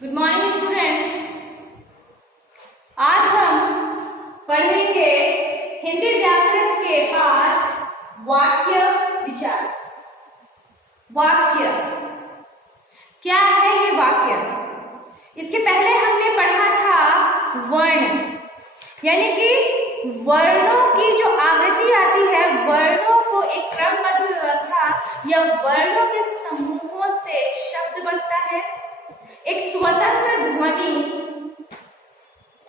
Good morning students. आज हम पढ़ेंगे हिंदी व्याकरण के पाठ वाक्य विचार। वाक्य क्या है? ये वाक्य इसके पहले हमने पढ़ा था वर्ण, यानी कि वर्णों की जो आवृत्ति आती है, वर्णों को एक क्रमबद्ध व्यवस्था या वर्णों के समूहों से शब्द बनता है। एक स्वतंत्र ध्वनि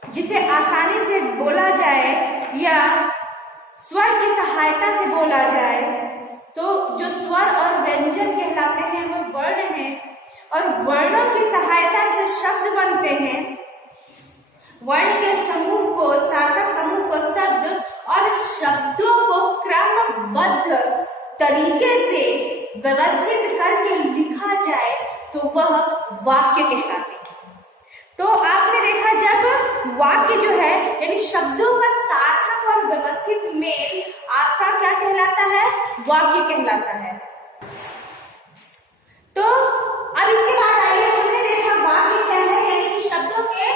जिसे आसानी से बोला जाए या स्वर की सहायता से बोला जाए, तो जो स्वर और व्यंजन कहलाते हैं वो वर्ण हैं, और वर्णों की सहायता से शब्द बनते हैं। वर्ण के समूह को, सार्थक समूह को शब्द और शब्दों को क्रमबद्ध तरीके से व्यवस्थित करके लिखा जाए तो वह वाक्य कहलाते हैं। तो आपने देखा, जब वाक्य जो है यानी शब्दों का सार्थक और व्यवस्थित मेल आपका क्या कहलाता है? वाक्य कहलाता है। तो अब इसके बाद आइए, हमने देखा वाक्य क्या है, यानी कि शब्दों के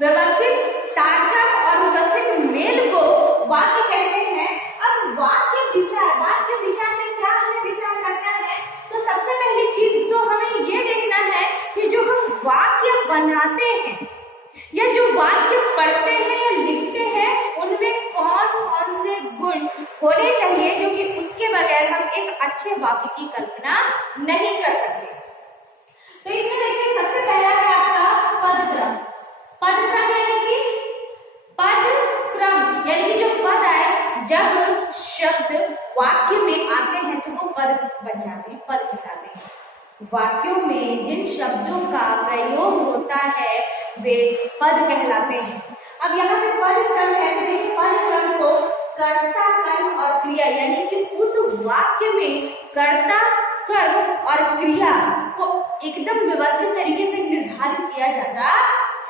व्यवस्थित, सार्थक और व्यवस्थित मेल को वाक्य कहते हैं। अब वाक्य विचार में क्या हमें विचार करना है? तो सबसे पहली चीज तो हमें ये देखना है कि जो हम वाक्य बनाते हैं या जो वाक्य पढ़ते हैं या लिखते हैं, उनमें कौन कौन से गुण होने चाहिए, क्योंकि उसके बगैर हम एक अच्छे वाक्य की कल्पना नहीं कर सकते। तो इसमें देखिए, सबसे पहला है आपका पदक्रम। पदक्रम यानी कि पदक्रम यानी कि जो पद आए, जब शब्द वाक्य में आते हैं तो वो पद बन जाते हैं, पद कहलाते हैं। वाक्यों में जिन शब्दों का प्रयोग होता है वे पद कहलाते हैं। अब यहाँ पे पद क्रम है, तो देखिए पद क्रम को कर्ता, कर्म और क्रिया, यानी कि उस वाक्य में कर्ता, कर्म और क्रिया को एकदम व्यवस्थित तरीके से निर्धारित किया जाता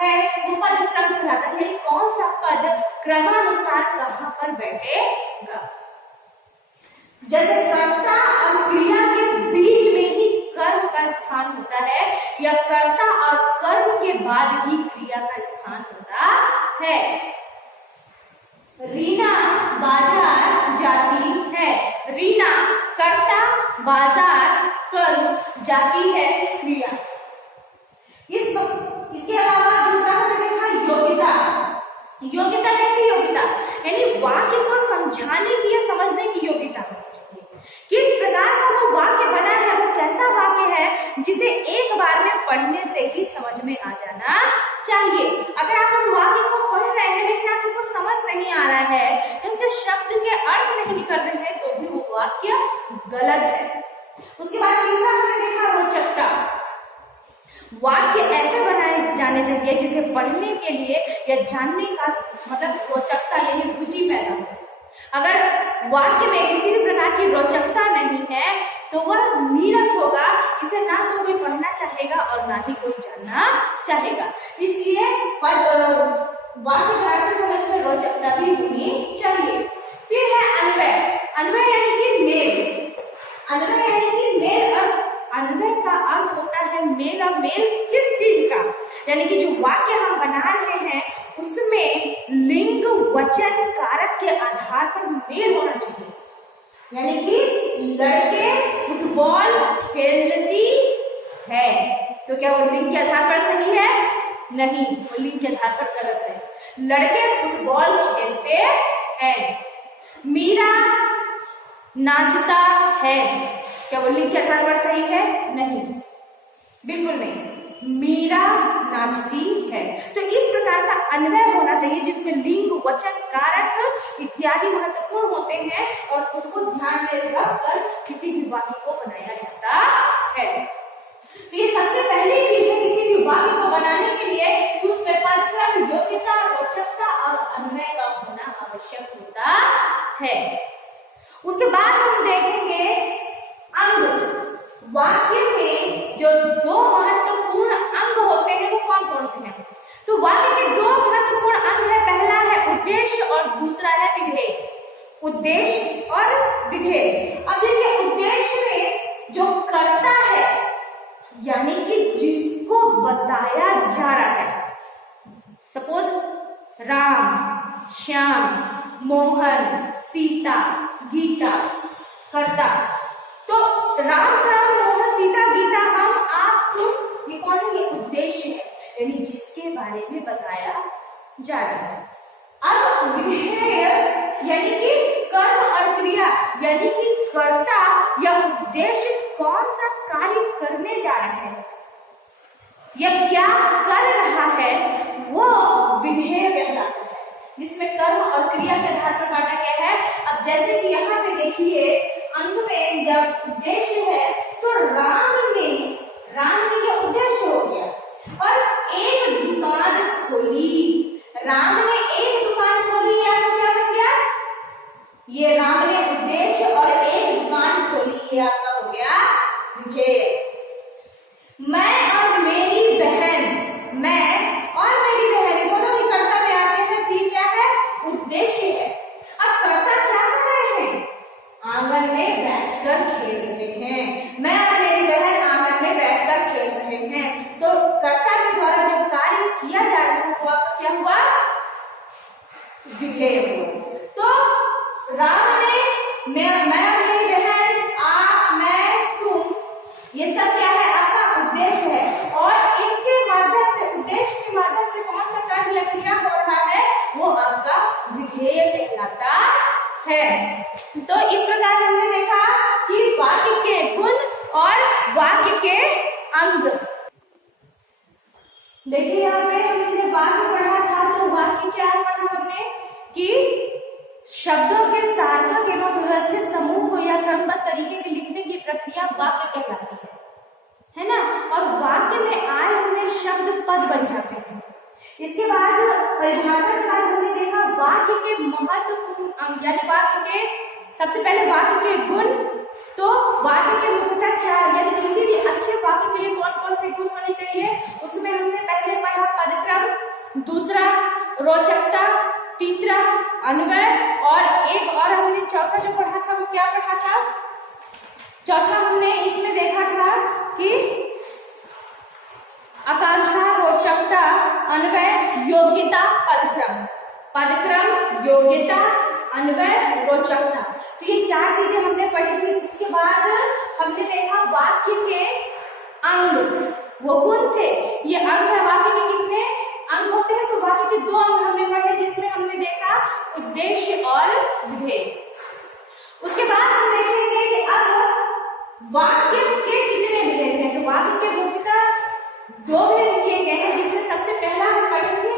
है, वो पद क्रम कहलाता है। कौन सा पद क्रमानुसार कहाँ पर बैठेगा। जैसे कर्ता और क्रिया के बीच में ही कर्म का स्थान होता है, या कर्ता और कर्म के बाद ही क्रिया का स्थान होता है। रीना बाजार जाती है। रीना कर्ता, बाजार कर्म, जाती है क्रिया। इसके अलावा दूसरा हमने देखा योग्यता। योग्यता कैसी योग्यता? यानी वाक्य को समझाने की या समझने की योग्यता होनी चाहिए। किस प्रकार का वो वाक्य बना है, वो कैसा वाक्य है जिसे एक बार में पढ़ने से ही समझ में आ जाना चाहिए। अगर आप उस वाक्य को पढ़ रहे हैं लेकिन आपको कुछ समझ नहीं आ रहा है, तो उसके शब्द के अर्थ नहीं निकल रहे हैं, तो भी वो वाक्य गलत है। उसके बाद तीसरा हमने देखा रोचकता। वाक्य ऐसे बनाए जाने चाहिए जिसे पढ़ने के लिए या जानने का मतलब रोचकता यानी रुचि पैदा हो। अगर वाक्य में किसी भी प्रकार की रोचकता नहीं है तो वह नीरस होगा, इसे ना तो कोई पढ़ना चाहेगा और ना ही कोई जानना चाहेगा। इसलिए वाक्य बनाते समय में रोचकता भी होनी चाहिए। फिर है अन्वय। अन्वय यानी कि मेल। अन्वय यानी कि मेल, और अन्वय का अर्थ होता है मेल। और मेल किस चीज का? यानी कि जो वाक्य हम बना रहे हैं उसमें लिंग, वचन, कारक के आधार पर मेल होना चाहिए। यानी कि लड़के फुटबॉल खेलती है, तो क्या वो लिंग के आधार पर सही है? नहीं, वो लिंग के आधार पर गलत है। लड़के फुटबॉल खेलते हैं। मीरा नाचता है, क्या वो लिंग के आधार पर सही है? नहीं, बिल्कुल नहीं। मीरा नाचती है। तो इस प्रकार का अन्वय होना चाहिए जिसमें लिंग, वचन, कारक इत्यादि महत्वपूर्ण होते हैं, और उसको ध्यान में रखकर किसी भी वाक्य को बनाया जाता है। तो ये सबसे पहली चीज है किसी भी वाक्य को बनाने के लिए कि उसमें पदक्रम, योग्यता, रोचकता और अन्वय का होना आवश्यक होता है। उसके बाद हम देखेंगे अंग। वाक्य में जो दो महत्वपूर्ण अंग होते हैं वो कौन कौन से हैं? तो वाक्य के दो महत्वपूर्ण अंग है, पहला है उद्देश्य और दूसरा है विधेय। उद्देश्य और विधेय। अब देखिए, उद्देश्य में जो कर्ता है यानी कि जिसको राम, श्याम, मोहन, सीता, गीता, कर्ता। तो राम, श्याम, मोहन, सीता, गीता, हम, आप, तुम, ये कौन है? ये उद्देश्य है, यानी जिसके बारे में बताया जा रहा है। अब विधेय यानी कि कर्म और क्रिया, यानी कि कर्ता या उद्देश्य कौन सा कार्य करने जा रहा है या क्या कर रहा है, वो विधेय कहलाता है, जिसमें कर्म और क्रिया के आधार पर बांटा गया है। अब जैसे कि यहाँ पे देखिए अंग में जब उद्देश्य है तो राम ने यह उद्देश्य हो गया और एक दुकान खोली। राम ने एक दुकान खोली, या तो क्या बन गया? ये राम ने उद्देश्य और एक दुकान खोली, ये आपका हो गया विधेय। मैं और मेरी बहन, मैं और मेरी बहन दोनों ही कर्ता में आते हैं, तो ये क्या है? उद्देश्य है। अब कर्ता क्या कर रहे हैं? आंगन में बैठकर खेल रहे हैं। मैं और मेरी बहन आंगन में बैठकर खेल रहे हैं, तो कर्ता के द्वारा जो कार्य किया जा रहा है वो आपका क्या हुआ? विधेय हुआ। तो राम ने, मैं और मेरी बहन, आप, मैं, तुम, ये सब क्या है? आपका उद्देश्य है। और इनके माध्यम से, उद्देश्य के माध्यम से कौन सा कार्य या क्रिया हो रहा है, वो आपका विधेय कहलाता है। तो इस प्रकार हमने देखा कि वाक्य के गुण और वाक्य के अंग। देखिए यहाँ पे हमने जब वाक्य पढ़ा था तो वाक्य क्या पढ़ा हमने कि शब्दों के सार्थक एवं व्यवस्थित समूह को या क्रमबद्ध तरीके के लिखने की प्रक्रिया वाक्य कहलाती है ना। और वाक्य में आए हुए शब्द पद बन जाते हैं। इसके बाद परिभाषा के बाद हमने देखा वाक्य के महत्वपूर्ण अंग, यानी वाक्य के सबसे पहले वाक्य के गुण। तो वाक्य के मुख्यतः चार, यानी किसी भी अच्छे वाक्य के लिए कौन कौन से गुण होने चाहिए, उसमें हमने पहले पढ़ा पदक्रम, दूसरा रोचकता, तीसरा अन्वय, और एक और हमने चौथा जो पढ़ा था वो क्या पढ़ा था? चौथा हमने इसमें देखा था कि आकांक्षा, रोचकता, अन्वय, योग्यता, पदक्रम। पदक्रम, योग्यता, अन्वय, रोचकता, तो ये चार चीजें हमने पढ़ी थी। उसके बाद हमने देखा वाक्य के अंग, वो गुण थे। ये अंग है, वाक्य के कितने अंग होते हैं? तो वाक्य के दो अंग हमने पढ़े, जिसमें हमने देखा उद्देश्य और विधेय। उसके बाद हम देखेंगे कि अब वाक्य के कितने भेद हैं। तो वाक्य के मुख्यतः दो भेद किए गए हैं, जिसमें सबसे पहला हम पढ़ेंगे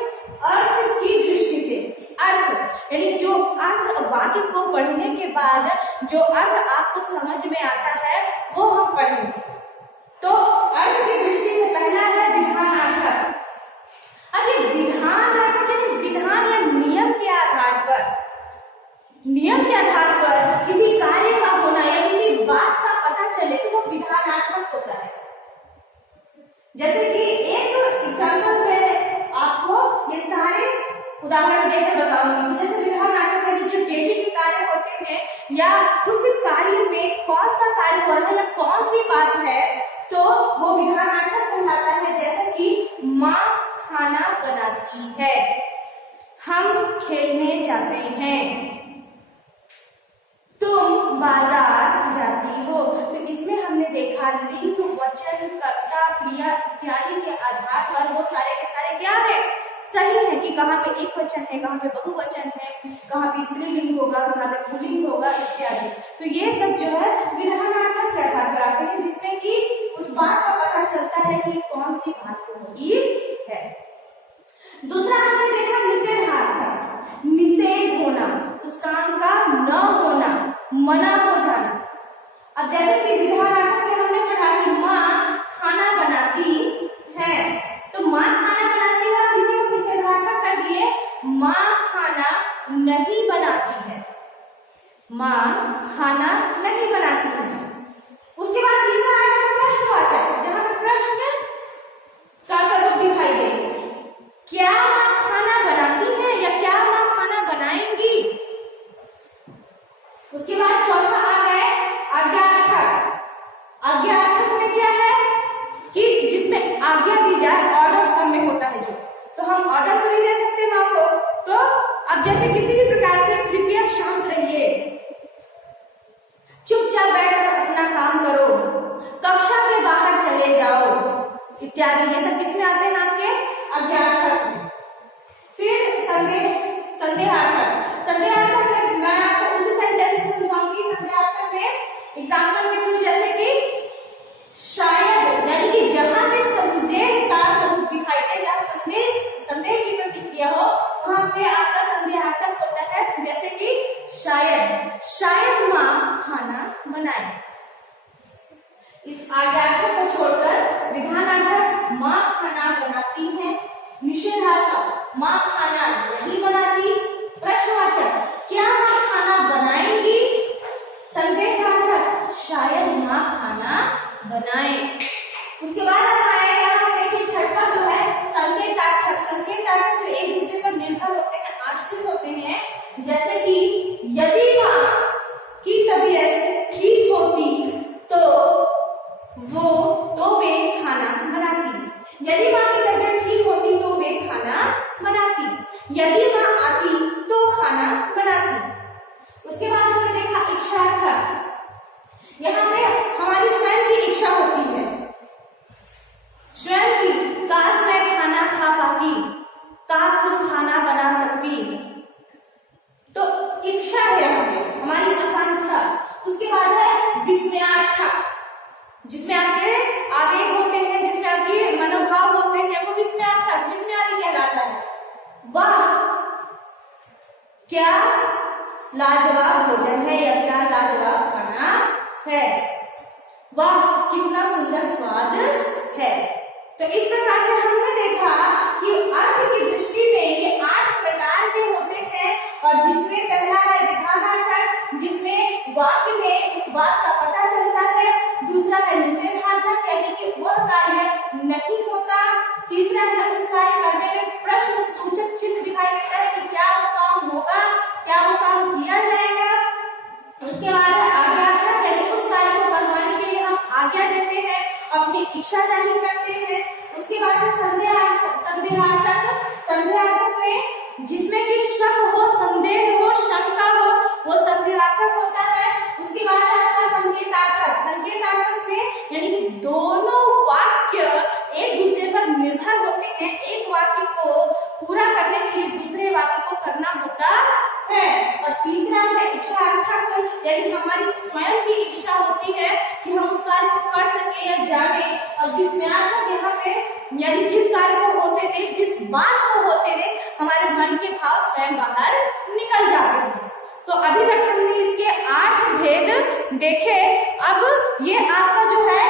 अर्थ की दृष्टि से। अर्थ यानी जो अर्थ वाक्य को पढ़ने के बाद जो अर्थ आपको समझ में आता है वो हम पढ़ेंगे। तो अर्थ की दृष्टि से पहला है विधानार्थक। अब ये विधानार्थक यानी विधान या नियम के आधार पर, नियम के आधार पर किसी कार्य का होना या किसी बात का पता चले तो वो विधानार्थक होता है। जैसे कि एक एग्जाम्पल में आपको ये सारे उदाहरण देकर बताऊंगी। जैसे विधानार्थक यानी जो डेली के कार्य होते हैं या उस कार्य में कौन सा कार्य हो रहा है या कौन सी बात है, तो वो विधानार्थक कहलाता है। जैसे कि माँ खाना बनाती है, हम खेलने जाते हैं, तुम बाजार जाती हो। तो इसमें हमने देखा लिंग, वचन, कर्ता, क्रिया इत्यादि के आधार पर वो सारे के सारे क्या है? सही है कि कहाँ पे एक वचन है, कहाँ पे बहुवचन है, कहाँ पे स्त्रीलिंग होगा, कहाँ पे पुल्लिंग होगा इत्यादि। तो ये सब जो है विधानार्थक के आधार पर आते हैं, जिसमें कि उस बात का पता चलता है कि कौन सी बात हो रही है। दूसरा हमने देखा निषेधार्थक, निषेध होना, उस काम का न होना, मना हो जाना। अब जैसे कि विधानार्थक में हमने पढ़ा कि माँ खाना बनाती है, तो माँ खाना बनाती है, इसी को निषेधार्थक कर दिए, माँ खाना नहीं बनाती है, माँ खाना नहीं बनाती है। उसके बाद तीसरा आया प्रश्नवाचक, जहां पर प्रश्न का स्वरूप दिखाई दे, क्या माँ खाना बनाती है या क्या माँ खाना बनाएंगी। उसके बाद चौथा आ गए आज्ञार्थक। आज्ञार्थक में क्या है कि जिसमें बुनियादी, ये सब किसमें आते हैं आपके अज्ञार्थक में। फिर संदेहार्थक में मैं आपको उसी सेंटेंस से समझाऊंगी। संदेहार्थक में एग्जाम्पल के थ्रू, जैसे कि शायद, यानी कि जहां पे संदेह का स्वरूप दिखाई दे, जहां संदेह की प्रतिक्रिया हो, वहां पे आपका संदेहार्थक होता है। जैसे कि शायद माँ खाना बनाए। इस आज्ञार्थक को छोड़कर विधानार्थक माँ खाना बनाती है। निषेधार्थक माँ खाना नहीं बनाती। प्रश्नवाचक क्या माँ खाना बनाएंगी। संदेहार्थक शायद माँ खाना बनाए। उसके बाद हम आए, यहाँ देखिए छठा जो है संकेतार्थक। संकेतार्थक जो एक दूसरे पर निर्भर होते हैं, आश्रित होते हैं। जैसे कि यदि माँ की तबीयत ठीक होती तो वे खाना बनाती। यदि माँ की तबीयत ठीक होती तो वे खाना बनाती। यदि माँ आती तो खाना बनाती। उसके बाद हमने देखा इच्छार्थक। यहाँ पे हमारी स्वयं की इच्छा होती है, स्वयं की, काश मैं खाना खा पाती, काश तुम खाना बना सकती। तो इच्छा है हमारी आकांक्षा। उसके बाद है विस्मयार्थक, जिसमें आपके आवेग होते हैं, जिसमें आपके मनोभाव होते हैं, वो विस्मयार्थक, विस्मयादि कहलाता है। वाह क्या लाजवाब भोजन है, या क्या लाजवाब खाना है, वाह कितना सुंदर स्वाद है। तो इस प्रकार से हमने देखा कि अर्थ की दृष्टि में ये 8 प्रकार के होते हैं, और जिसमें पहला है विधानार्थक, जिसमें वाक्य में उस बात का पता चलता है। दूसरा है निषेधार्थक, यानी कि वह कार्य नहीं होता। तीसरा है उस कार्य करने में प्रश्न सूचक चिन्ह दिखाई देता है कि क्या वो काम होगा, क्या वो काम किया जाएगा। उसके बाद है आज्ञार्थक, यानी उस कार्य को करवाने के लिए हम आज्ञा देते हैं, अपनी इच्छा जाहिर करते हैं। उसके बाद है संदेहार्थक में जिसमें कि शक हो, संदेह हो, शंका हो, वो संदेहार्थक होता है। उसके बाद है आपका संकेतार्थक में यानी कि दोनों वाक्य एक दूसरे पर निर्भर होते हैं। एक वाक्य को पूरा करने के लिए दूसरे वाक्य को करना होता है। और तीसरा है इच्छार्थक, यानी हमारी स्वयं की इच्छा होती है कि हम उस कार्य को कर सके या जाने। और विस्मयार्थक यहाँ पे यानी जिस कार्य को होते देख, जिस बात को होते देख हमारे मन के भाव स्वयं बाहर निकल जाते हैं। तो अभी तक हमने इसके 8 भेद देखे। अब ये आपका जो है